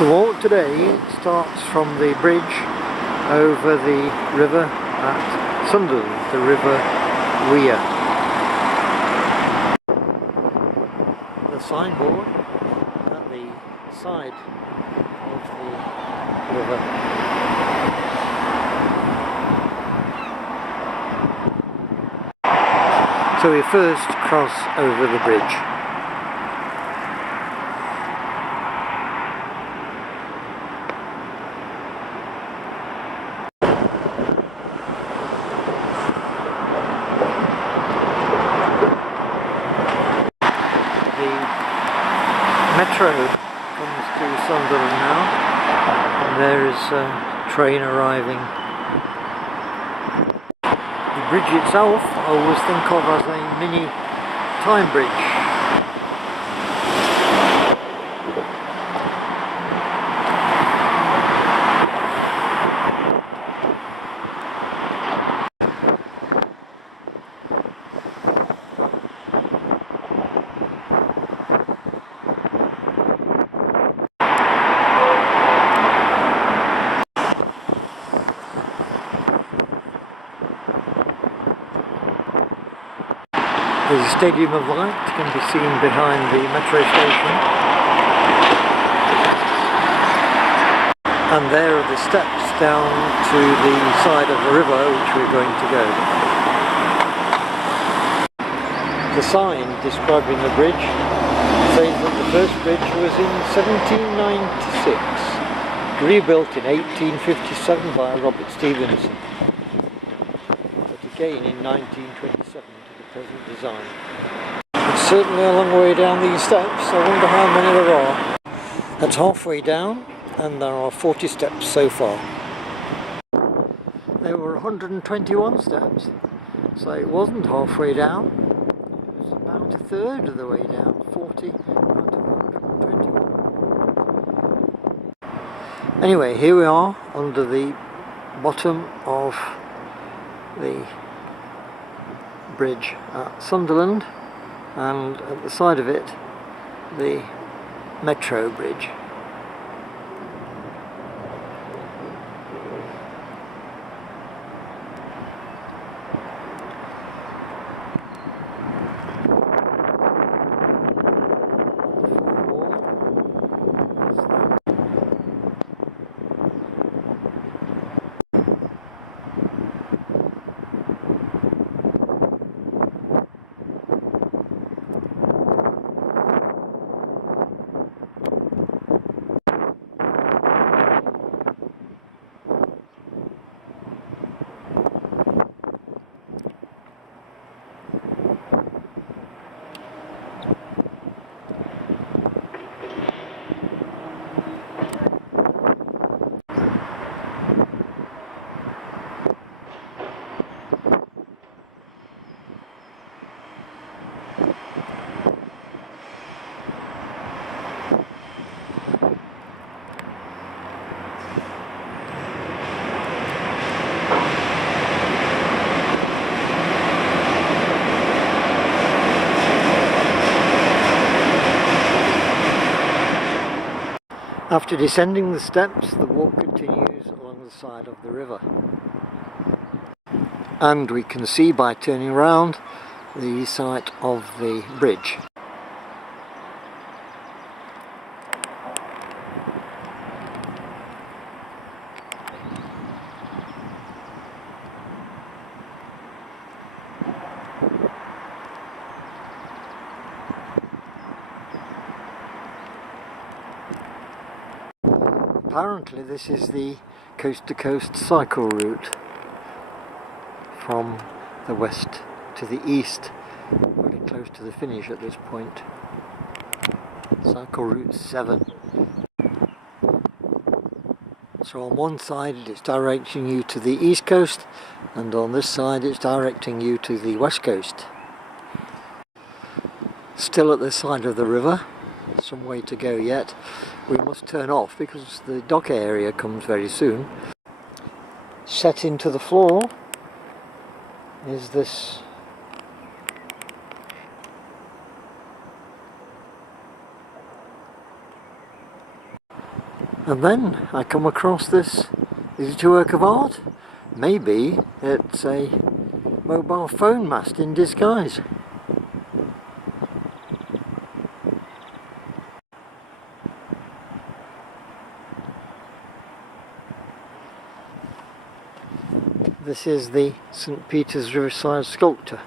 The walk today starts from the bridge over the river at Sunderland, the River Wear. The signboard at the side of the river. So we first cross over the bridge. Metro comes to Sunderland now, and there is a train arriving. The bridge itself I always think of as a mini time bridge. The Stadium of Light can be seen behind the metro station, and there are the steps down to the side of the river which we're going to go. The sign describing the bridge says that the first bridge was in 1796, rebuilt in 1857 by Robert Stevenson, but again in 1927. Present design. It's certainly a long way down these steps. I wonder how many there are. That's halfway down, and there are 40 steps so far. There were 121 steps, so it wasn't halfway down. It was about a third of the way down, 40 out of 121. Anyway, here we are under the bottom of the bridge at Sunderland, and at the side of it the metro bridge. After descending the steps, the walk continues along the side of the river. And we can see by turning round the site of the bridge. Apparently this is the coast-to-coast cycle route from the west to the east, very close to the finish at this point. Cycle route 7. So on one side it's directing you to the east coast, and on this side it's directing you to the west coast. Still at the side of the river, some way to go yet. We must turn off because the dock area comes very soon. Set into the floor is this And then I come across this. Is it a work of art? Maybe it's a mobile phone mast in disguise. This is the St. Peter's Riverside sculpture.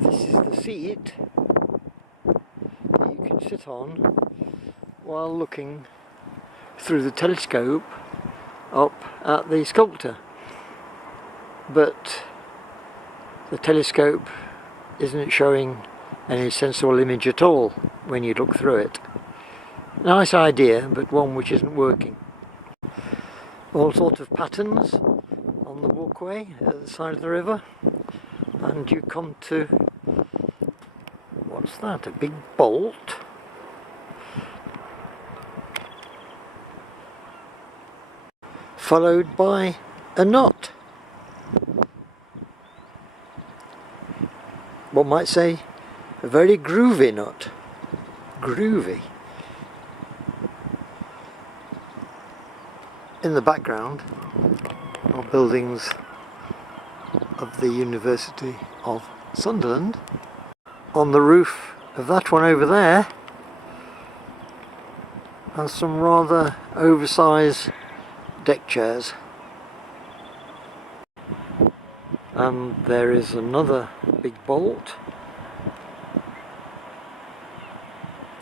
This is the seat that you can sit on while looking through the telescope up at the sculpture, but the telescope isn't showing any sensible image at all when you look through it. Nice idea, but one which isn't working. All sorts of patterns on the walkway at the side of the river, and you come to, what's that, a big bolt? Followed by a knot. One might say a very groovy knot. Groovy. In the background are buildings of the University of Sunderland. On the roof of that one over there are some rather oversized deck chairs, and there is another big bolt,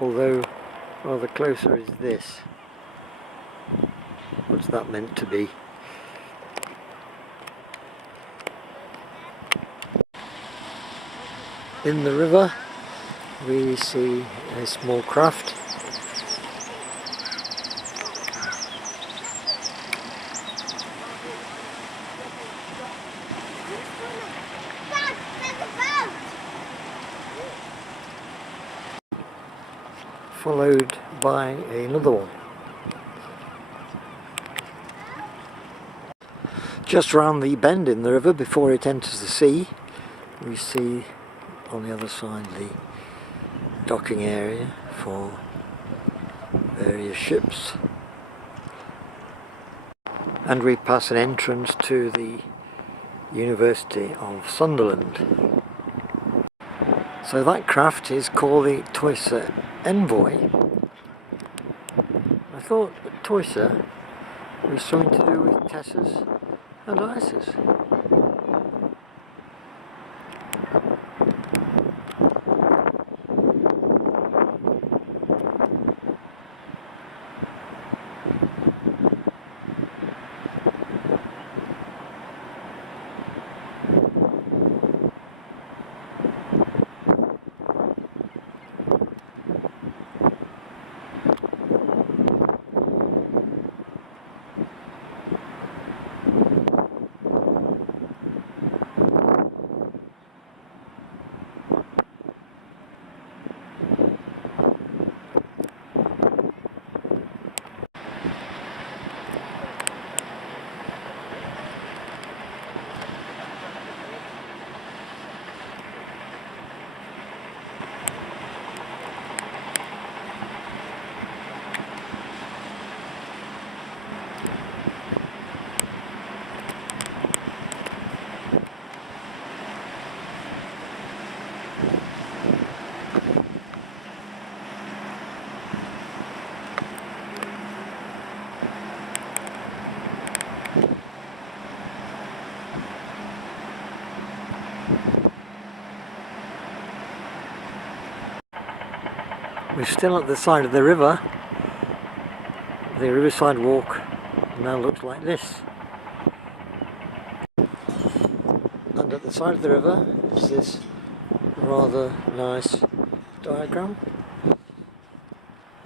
although rather closer is this. What's that meant to be? In the river we see a small craft. Followed by another one. Just round the bend in the river before it enters the sea, we see on the other side the docking area for various ships, and we pass an entrance to the University of Sunderland. So that craft is called the Thur Envoy. I thought that Thur was something to do with Tess's and Isis. We're still at the side of the river. The riverside walk now looks like this. And at the side of the river is this rather nice diagram.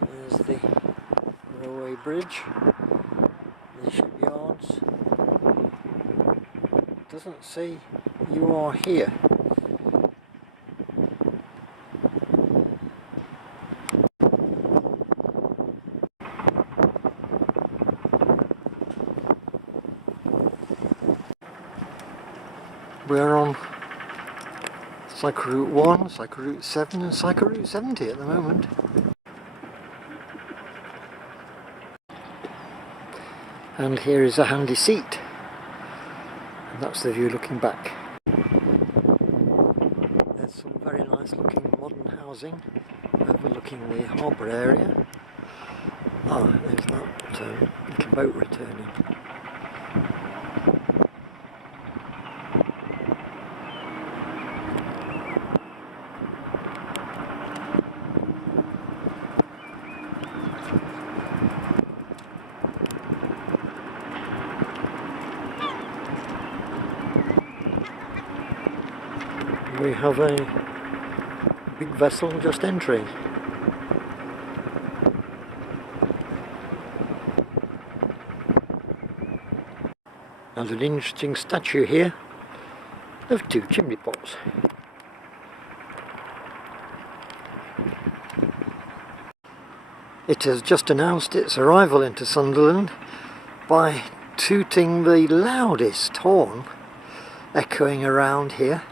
There's the railway bridge, the shipyards, doesn't say you are here. We're on Cycle Route 1, Cycle Route 7 and Cycle Route 70 at the moment. And here is a handy seat. And that's the view looking back. There's some very nice looking modern housing overlooking the harbour area. Ah, there's that little boat returning. We have a big vessel just entering. And an interesting statue here of two chimney pots. It has just announced its arrival into Sunderland by tooting the loudest horn echoing around here.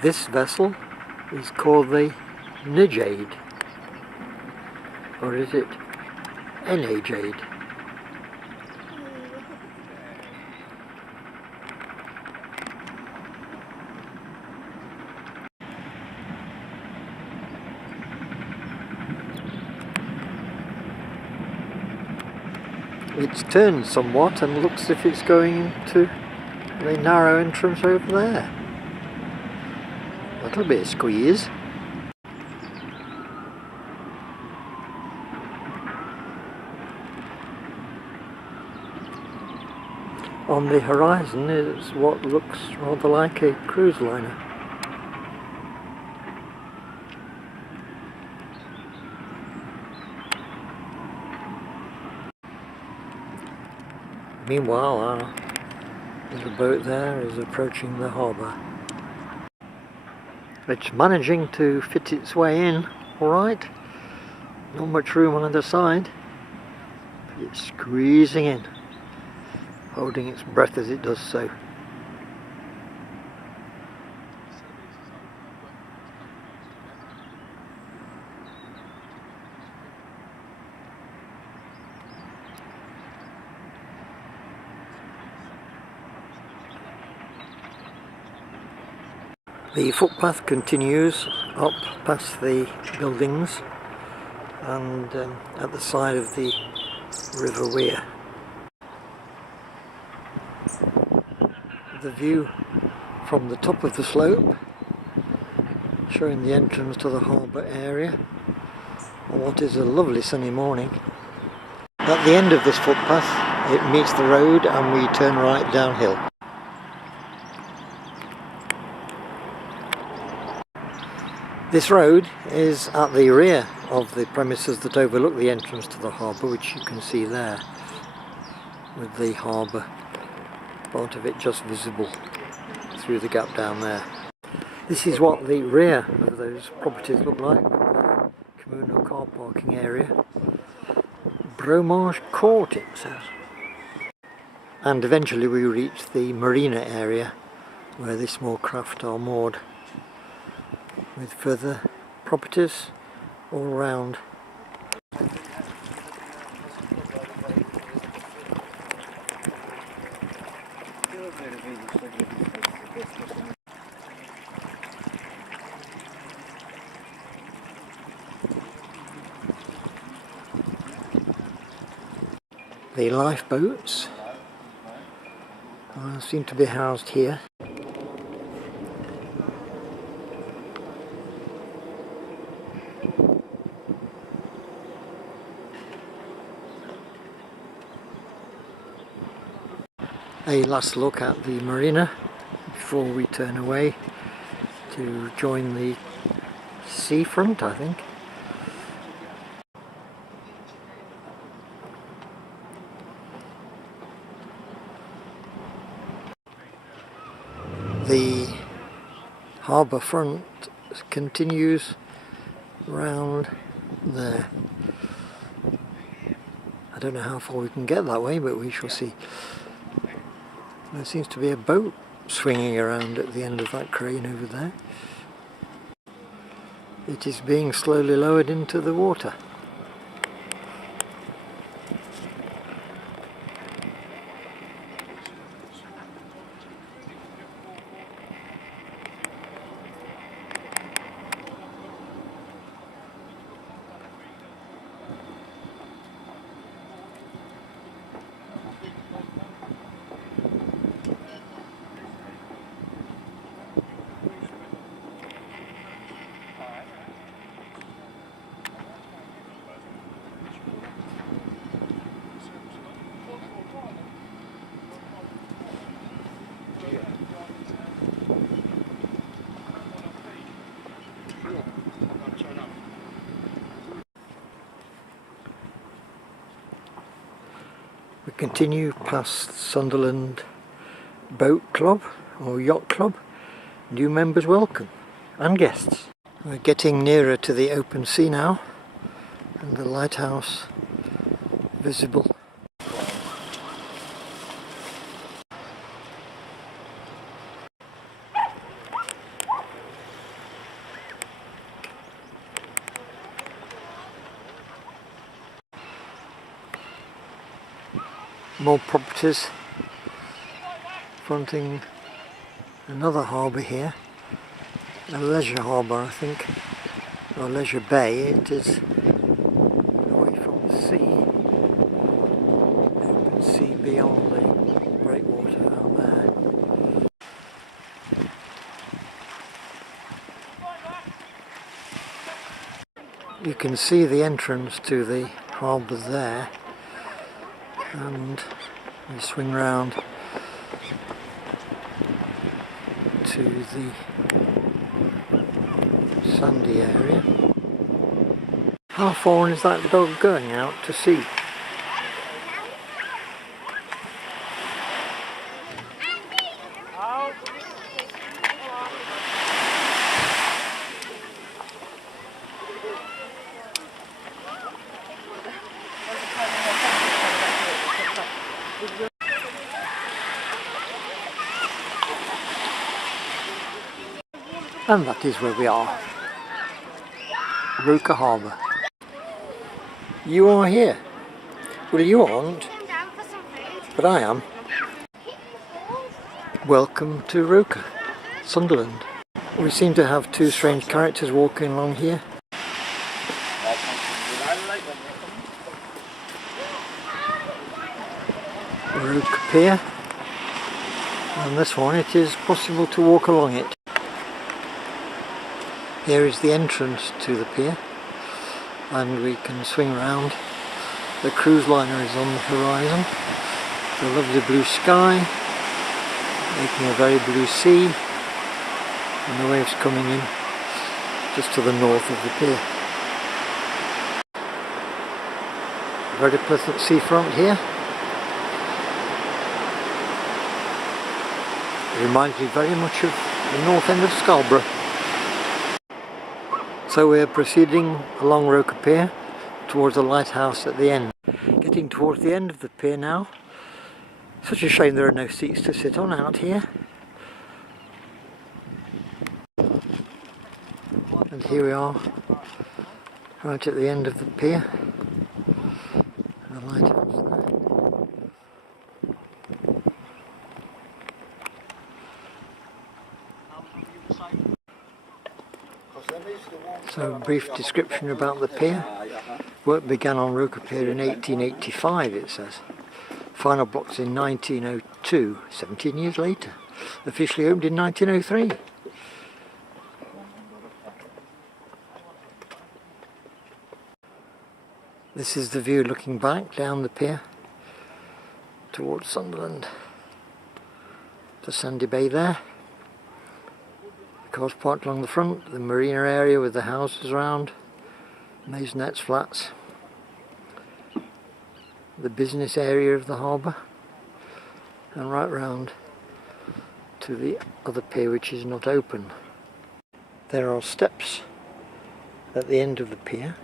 This vessel is called the Nejade, or is it Nejade? It's turned somewhat and looks as if it's going into the narrow entrance over there. A little bit of squeeze. On the horizon is what looks rather like a cruise liner. Meanwhile, our little boat there is approaching the harbour. It's managing to fit its way in, alright. Not much room on either side. But it's squeezing in, holding its breath as it does so. The footpath continues up past the buildings and at the side of the River Wear. The view from the top of the slope, showing the entrance to the harbour area on what is a lovely sunny morning. At the end of this footpath it meets the road and we turn right downhill. This road is at the rear of the premises that overlook the entrance to the harbour, which you can see there, with the harbour part of it just visible through the gap down there. This is what the rear of those properties look like, the communal car parking area. Bromage Court, it says. And eventually we reach the marina area where the small craft are moored, with further properties all around. The lifeboats seem to be housed here. A last look at the marina before we turn away to join the seafront, I think. The harbour front continues round there. I don't know how far we can get that way, but we shall see. There seems to be a boat swinging around at the end of that crane over there. It is being slowly lowered into the water. We continue past Sunderland Boat Club or Yacht Club. New members welcome, and guests. We're getting nearer to the open sea now, and the lighthouse visible. More properties fronting another harbour here, a leisure harbour I think, or leisure bay. It is away from the sea, open sea beyond the breakwater out there. You can see the entrance to the harbour there, and we swing round to the sandy area. How far is that dog going out to sea? And that is where we are, Roker Harbour. You are here. Well, you aren't, but I am. Welcome to Roker, Sunderland. We seem to have two strange characters walking along here. Roker Pier, and this one, it is possible to walk along it. Here is the entrance to the pier, and we can swing round. The cruise liner is on the horizon. The lovely blue sky, making a very blue sea, and the waves coming in just to the north of the pier. Very pleasant seafront here. It reminds me very much of the north end of Scarborough. So we're proceeding along Roker Pier towards the lighthouse at the end. Getting towards the end of the pier now. Such a shame there are no seats to sit on out here. And here we are, right at the end of the pier. The lighthouse there. So a brief description about the pier. Work began on Roker Pier in 1885, it says. Final blocks in 1902, 17 years later. Officially opened in 1903. This is the view looking back down the pier towards Sunderland. The sandy bay there. Cars parked along the front, the marina area with the houses around, maisonettes, flats, the business area of the harbour, and right round to the other pier which is not open. There are steps at the end of the pier.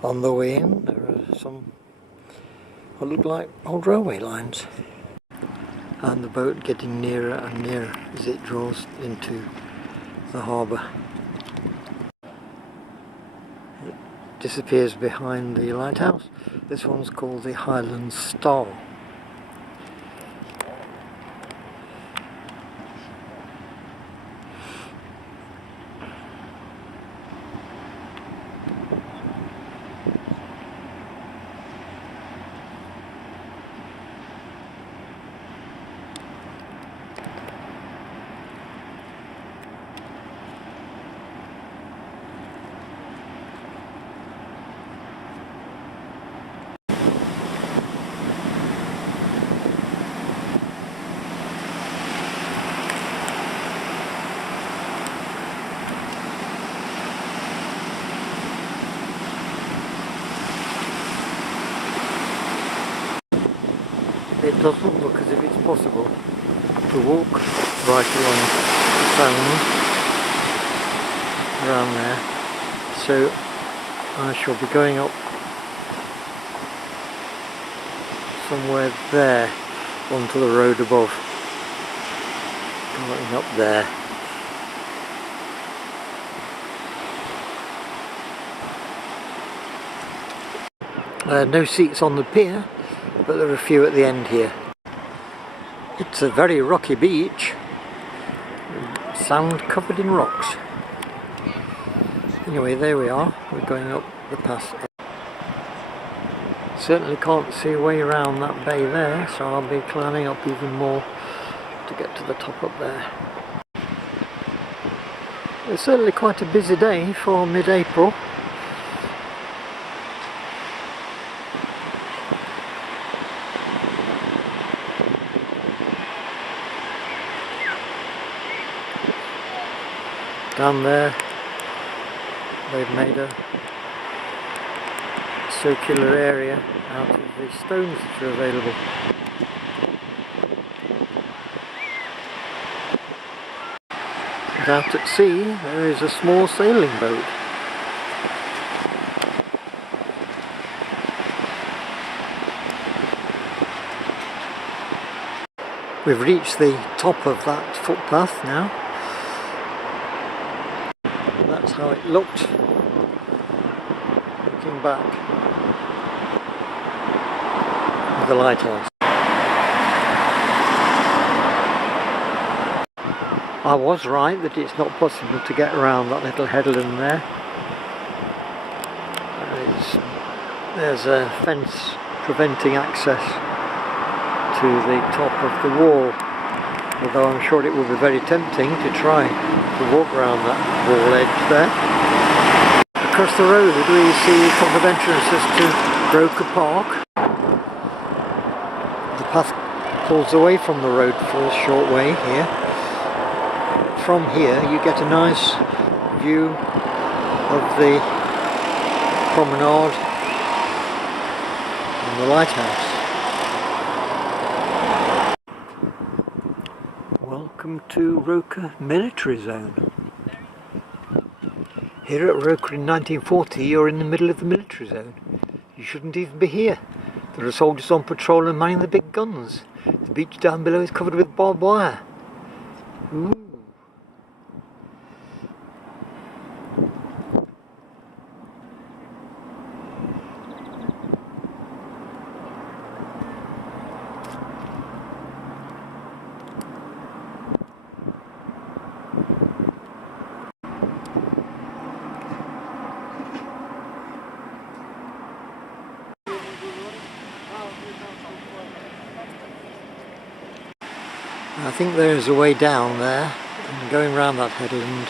On the way in, there are some what look like old railway lines, and the boat getting nearer and nearer as it draws into the harbour. It disappears behind the lighthouse. This one's called the Highland Star. It doesn't look as if it's possible to walk right along the sand around there, so I shall be going up somewhere there onto the road above, going up there. There are no seats on the pier, but there are a few at the end here. It's a very rocky beach, sand covered in rocks. Anyway, there we are, we're going up the pass. Certainly can't see a way around that bay there, so I'll be climbing up even more to get to the top up there. It's certainly quite a busy day for mid-April. Down there they've made a circular area out of the stones that are available. And out at sea there is a small sailing boat. We've reached the top of that footpath now. That's how it looked looking back at the lighthouse. I was right that it's not possible to get around that little headland there. There's a fence preventing access to the top of the wall, although I'm sure it would be very tempting to try to walk around that wall edge there. Across the road we see from the entrances to Broker Park. The path pulls away from the road for a short way here. From here you get a nice view of the promenade and the lighthouse. Welcome to Roker Military Zone. Here at Roker in 1940 you're in the middle of the military zone. You shouldn't even be here. There are soldiers on patrol and manning the big guns. The beach down below is covered with barbed wire. Ooh. I think there is a way down there and going round that headland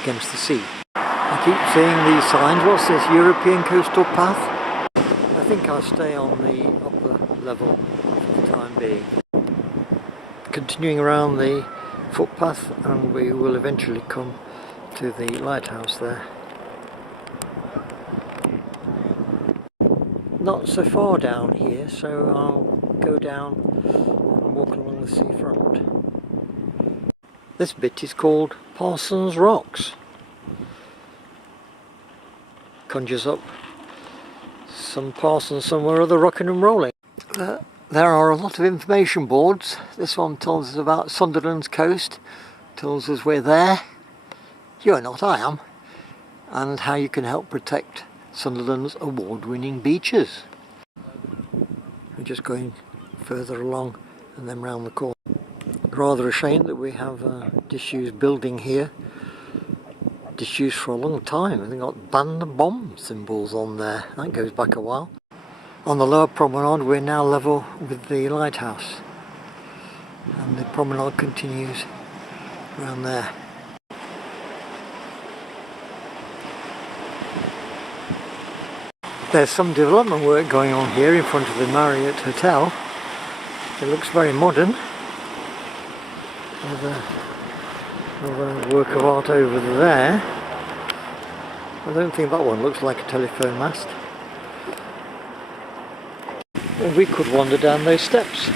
against the sea. I keep seeing these signs. What's this? European Coastal Path? I think I'll stay on the upper level for the time being. Continuing around the footpath and we will eventually come to the lighthouse there. Not so far down here, so I'll go down and walk along the seafront. This bit is called Parsons Rocks. Conjures up some parsons somewhere or other rocking and rolling. There are a lot of information boards. This one tells us about Sunderland's coast, tells us we're there. You're not, I am. And how you can help protect Sunderland's award-winning beaches. We're just going further along and then round the corner. Rather a shame that we have a disused building here. Disused for a long time. They've got banned bomb symbols on there. That goes back a while. On the lower promenade we're now level with the lighthouse. And the promenade continues around there. There's some development work going on here in front of the Marriott Hotel. It looks very modern. There's another work of art over there. I don't think that one looks like a telephone mast. Well, we could wander down those steps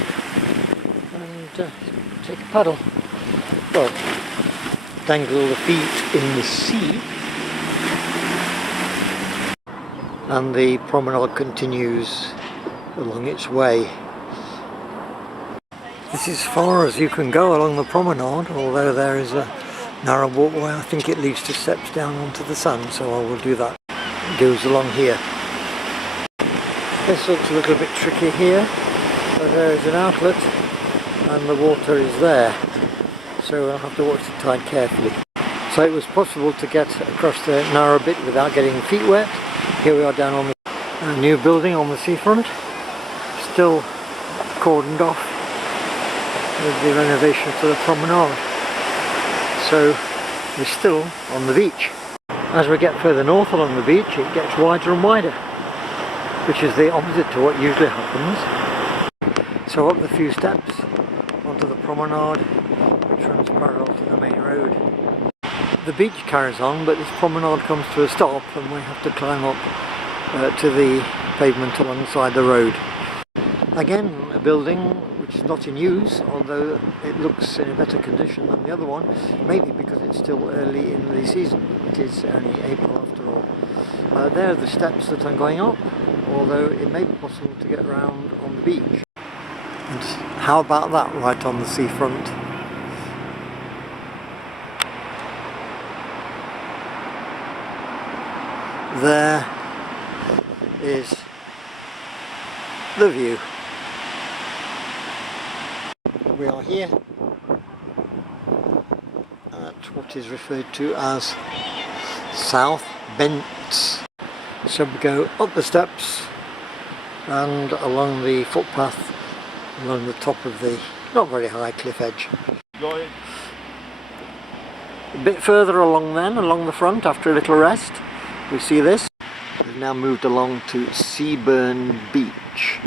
and take a paddle. Well, dangle the feet in the sea. And the promenade continues along its way. This is as far as you can go along the promenade, although there is a narrow walkway. I think it leads to steps down onto the sand, so I will do that. It goes along here. This looks a little bit tricky here, but there is an outlet and the water is there, so I'll have to watch the tide carefully. So it was possible to get across the narrow bit without getting feet wet. Here we are down on the new building on the seafront, still cordoned off with the renovation to the promenade. So we're still on the beach. As we get further north along the beach it gets wider and wider, which is the opposite to what usually happens. So up the few steps onto the promenade which runs parallel to the main road. The beach carries on, but this promenade comes to a stop and we have to climb up to the pavement alongside the road. Again, a building which is not in use, although it looks in a better condition than the other one, maybe because it's still early in the season. It is only April after all. There are the steps that I'm going up, although it may be possible to get around on the beach. And how about that, right on the seafront? There is the view. We are here at what is referred to as South Bents. So we go up the steps and along the footpath along the top of the not very high cliff edge. A bit further along then, along the front after a little rest, we see this. We've now moved along to Seaburn Beach.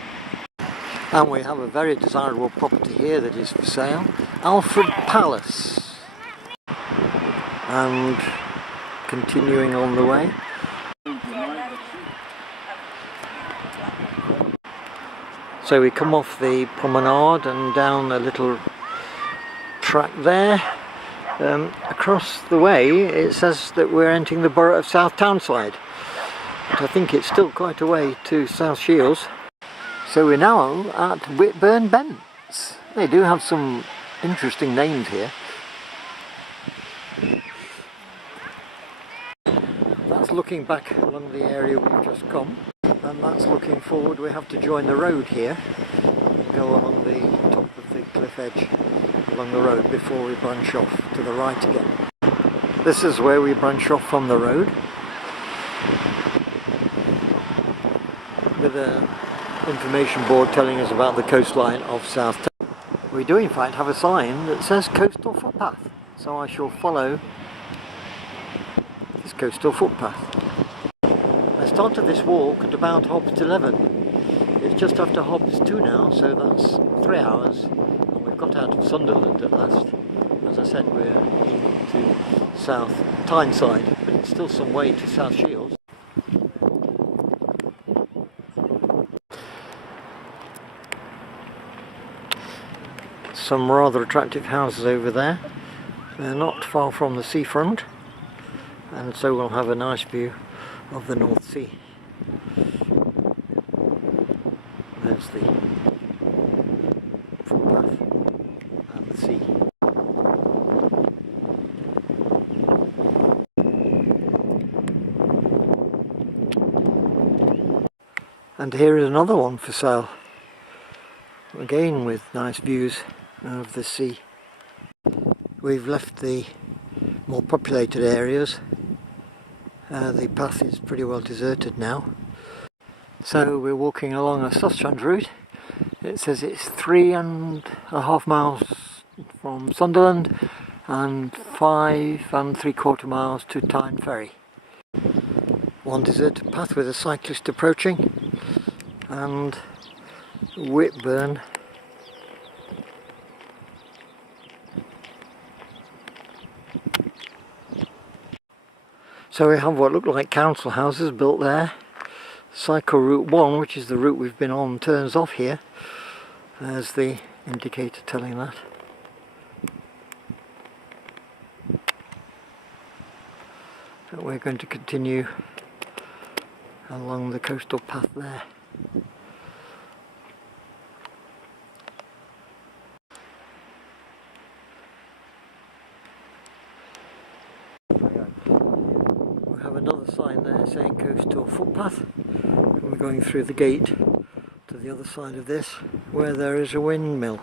And we have a very desirable property here that is for sale. Alfred Palace. And continuing on the way. So we come off the promenade and down a little track there. Across the way it says that we're entering the borough of South Townside, but I think it's still quite a way to South Shields. So we're now at Whitburn Bents. They do have some interesting names here. That's looking back along the area we've just come, and that's looking forward. We have to join the road here and go along the top of the cliff edge along the road before we branch off to the right again. This is where we branch off from the road, with an information board telling us about the coastline of South Town. We do in fact have a sign that says coastal footpath, so I shall follow this coastal footpath. I started this walk at about 11:30. It's just after 2:30 now, so that's 3 hours, and we've got out of Sunderland at last. As I said, we're into South Tyneside, but it's still some way to South Shields. Some rather attractive houses over there. They're not far from the seafront, and so we'll have a nice view of the North Sea. There's the footpath and the sea. And here is another one for sale, again with nice views of the sea. We've left the more populated areas. The path is pretty well deserted now. So we're walking along a Sustrand route. It says it's 3.5 miles from Sunderland and 5.75 miles to Tyne Ferry. One deserted path with a cyclist approaching, and Whitburn. So we have what look like council houses built there. Cycle route 1, which is the route we've been on, turns off here. There's the indicator telling that. But we're going to continue along the coastal path there. We have another sign there saying coastal footpath, and we're going through the gate to the other side of this where there is a windmill.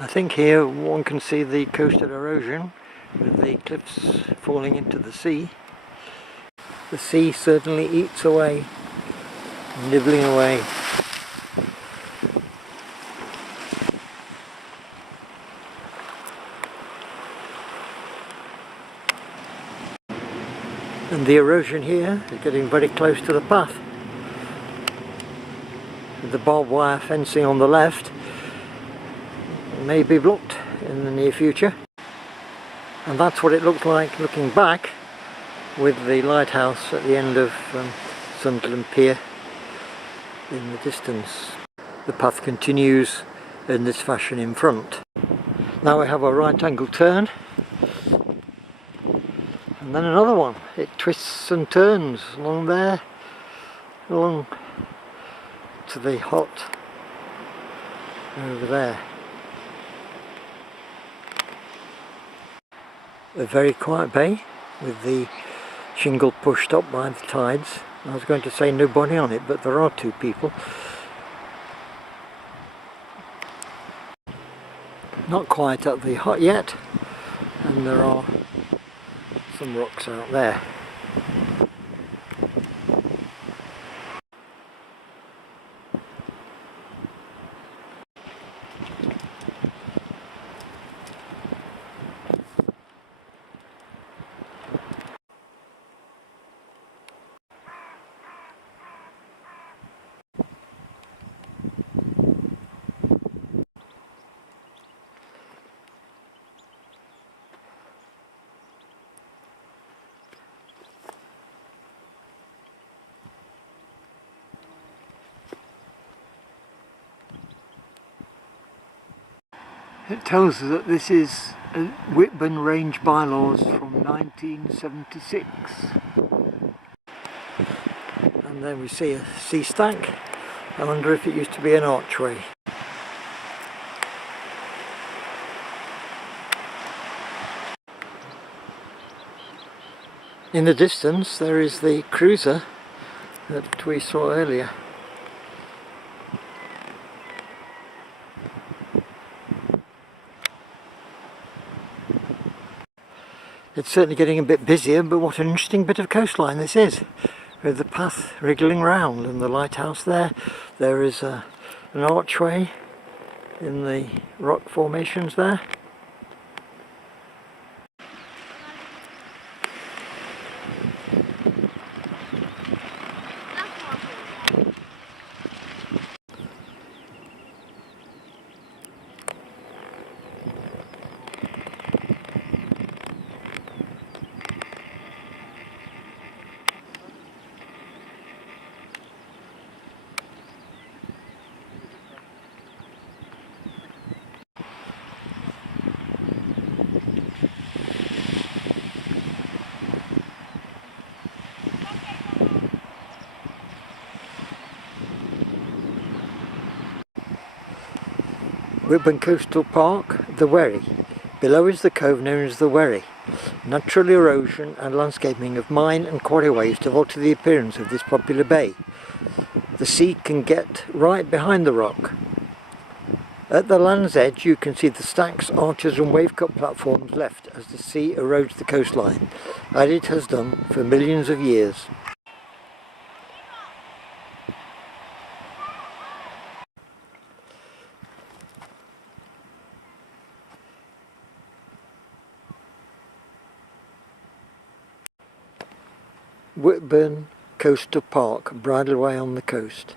I think here one can see the coastal erosion with the cliffs falling into the sea. The sea certainly eats away, nibbling away. And the erosion here is getting very close to the path. With the barbed wire fencing on the left, may be blocked in the near future. And that's what it looked like looking back, with the lighthouse at the end of Sunderland Pier in the distance. The path continues in this fashion in front. Now we have a right angle turn, and then another one. It twists and turns along there, along to the hot over there. A very quiet bay with the shingle pushed up by the tides. I was going to say nobody on it, but there are two people. Not quite at the hut yet, and there are some rocks out there. It tells us that this is Whitburn Range bylaws from 1976. And then we see a sea stack. I wonder if it used to be an archway. In the distance there is the cruiser that we saw earlier. It's certainly getting a bit busier, but what an interesting bit of coastline this is, with the path wriggling round and the lighthouse there. There is an archway in the rock formations there. Whitburn Coastal Park, the Wherry. Below is the cove known as the Wherry. Natural erosion and landscaping of mine and quarry waste have altered the appearance of this popular bay. The sea can get right behind the rock. At the land's edge you can see the stacks, arches and wave-cut platforms left as the sea erodes the coastline, as it has done for millions of years. Whitburn Coastal Park, Bridleway on the coast.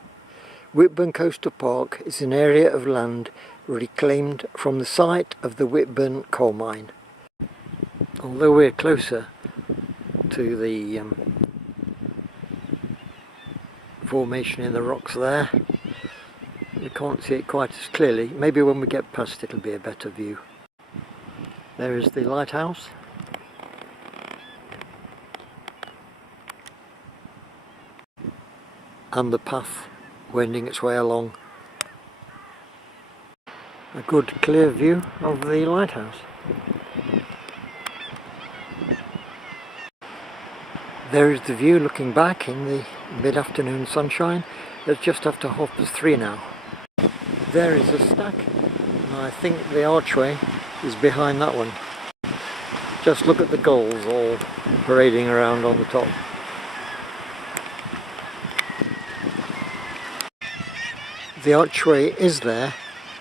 Whitburn Coastal Park is an area of land reclaimed from the site of the Whitburn coal mine. Although we're closer to the formation in the rocks there, we can't see it quite as clearly. Maybe when we get past it'll be a better view. There is the lighthouse. And the path wending its way along. A good clear view of the lighthouse. There is the view looking back in the mid-afternoon sunshine. It's just after 3:30 now. There is a stack, and I think the archway is behind that one. Just look at the gulls all parading around on the top. The archway is there,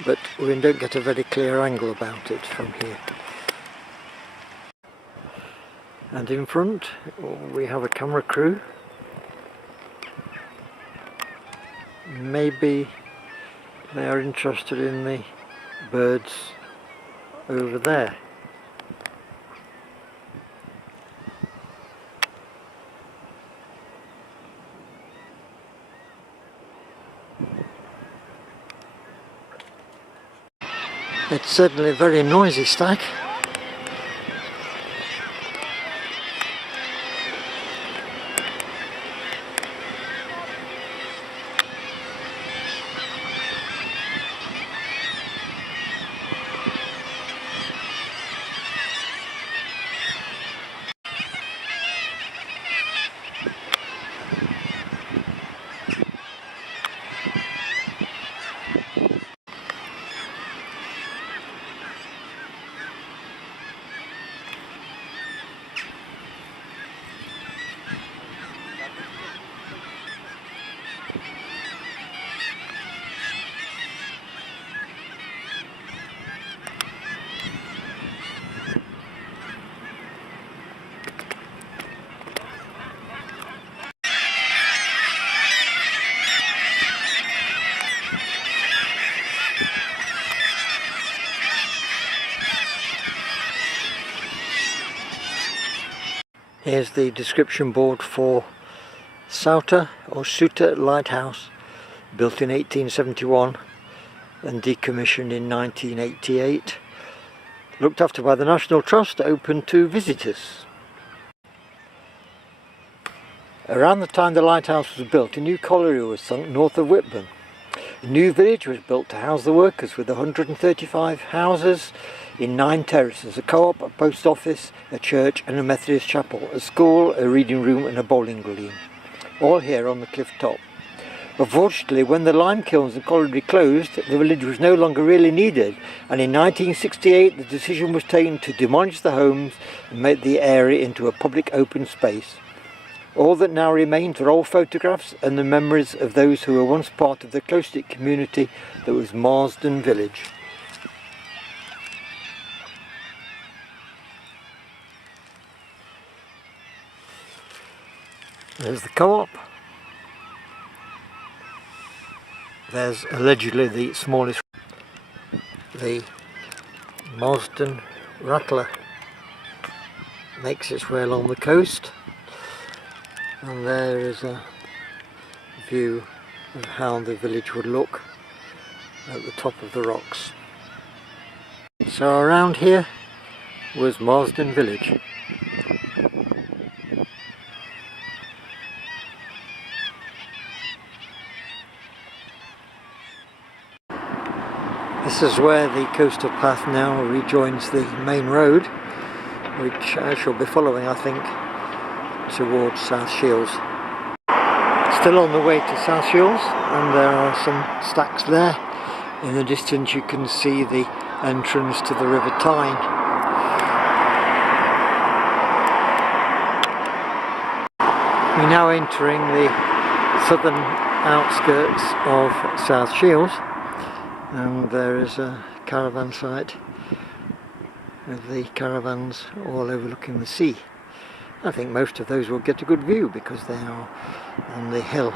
but we don't get a very clear angle about it from here. And in front we have a camera crew. Maybe they are interested in the birds over there. It's certainly a very noisy stack. Here's the description board for Thur or Thur Lighthouse, built in 1871, and decommissioned in 1988. Looked after by the National Trust, open to visitors. Around the time the lighthouse was built, a new colliery was sunk north of Whitburn. A new village was built to house the workers with 135 houses in 9 terraces, a co-op, a post office, a church and a Methodist chapel, a school, a reading room and a bowling green. All here on the cliff top. Unfortunately, when the lime kilns and colliery closed, the village was no longer really needed, and in 1968 the decision was taken to demolish the homes and make the area into a public open space. All that now remains are old photographs and the memories of those who were once part of the close-knit community that was Marsden Village. There's the co-op. There's allegedly the smallest, the Marsden Rattler makes its way along the coast, and there is a view of how the village would look at the top of the rocks. So around here was Marsden Village. This is where the coastal path now rejoins the main road, which I shall be following, I think, towards South Shields. Still on the way to South Shields, and there are some stacks there. In the distance you can see the entrance to the River Tyne. We're now entering the southern outskirts of South Shields. And there is a caravan site with the caravans all overlooking the sea. I think most of those will get a good view because they are on the hill.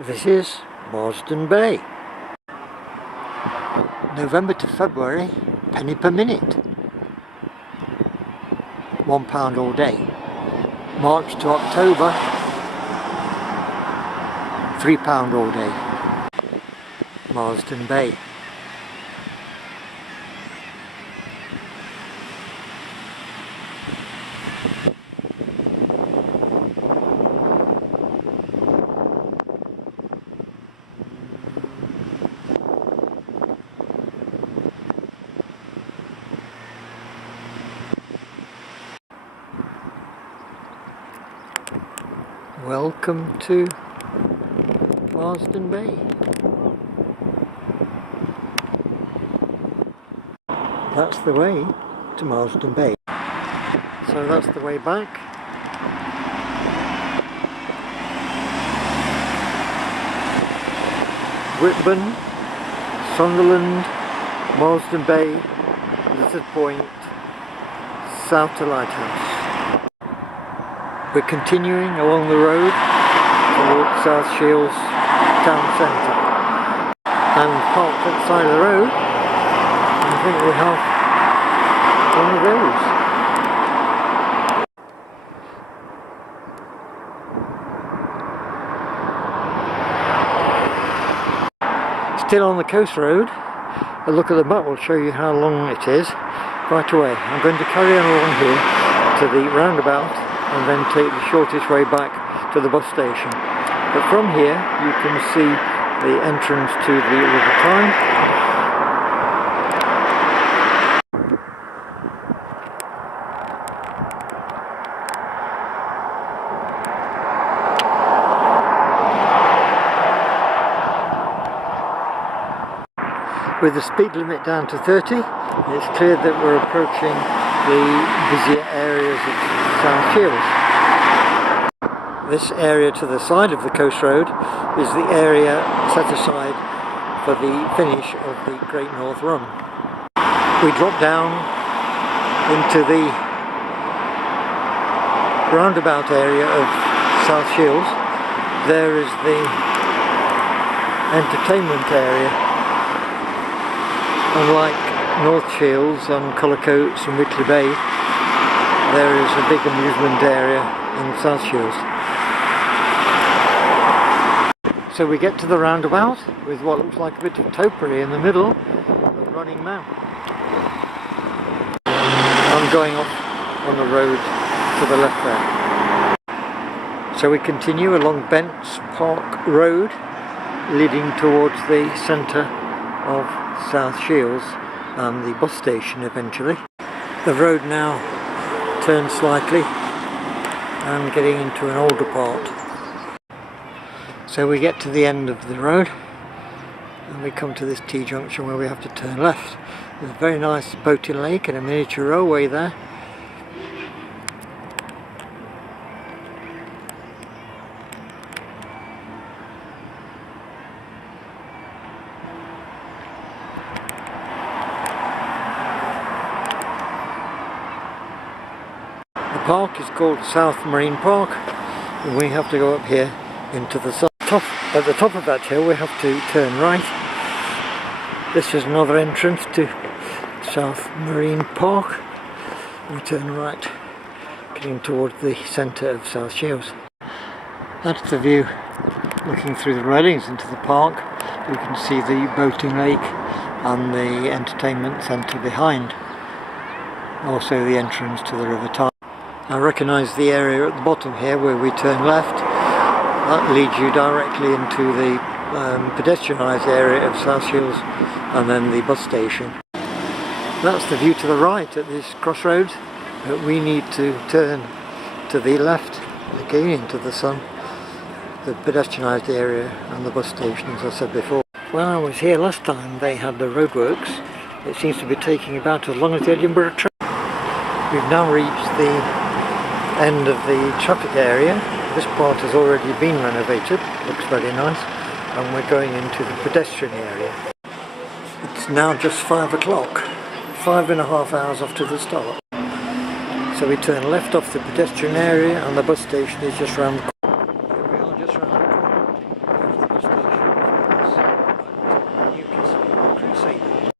This is Marsden Bay. November to February, penny per minute. £1 all day. March to October, £3 all day. Marsden Bay. Welcome to Marsden Bay. That's the way to Marsden Bay. So that's the way back. Whitburn, Sunderland, Marsden Bay, Lizard Point, south to Lighthouse. We're continuing along the road towards South Shields town centre, and parked at the side of the road, I think we have one of those. Still on the coast road. A look at the map will show you how long it is right away. I'm going to carry on along here to the roundabout and then take the shortest way back to the bus station. But from here you can see the entrance to the River Tyne. With the speed limit down to 30, it's clear that we're approaching the busier areas of South Shields. This area to the side of the coast road is the area set aside for the finish of the Great North Run. We drop down into the roundabout area of South Shields. There is the entertainment area. Unlike North Shields and Cullercoats and Whitley Bay, there is a big amusement area in South Shields. So we get to the roundabout with what looks like a bit of topiary in the middle, a running man. I'm going off on the road to the left there. So we continue along Bents Park Road, leading towards the centre of South Shields and the bus station eventually. The road now turns slightly and getting into an older part. So we get to the end of the road and we come to this T-junction where we have to turn left. There's a very nice boating lake and a miniature railway there. The park is called South Marine Park and we have to go up here into the sun. At the top of that hill we have to turn right. This is another entrance to South Marine Park. We turn right, getting towards the centre of South Shields. That's the view looking through the railings into the park. You can see the boating lake and the entertainment centre behind. Also the entrance to the River Thur. I recognise the area at the bottom here where we turn left. That leads you directly into the pedestrianised area of South Shields and then the bus station. That's the view to the right at this crossroads, but we need to turn to the left again into the sun, the pedestrianised area and the bus station, as I said before. When I was here last time they had the roadworks. It seems to be taking about as long as the Edinburgh train. We've now reached the end of the traffic area. This part has already been renovated, looks very nice, and we're going into the pedestrian area. It's now just 5 o'clock, 5.5 hours after the start. So we turn left off the pedestrian area and the bus station is just round the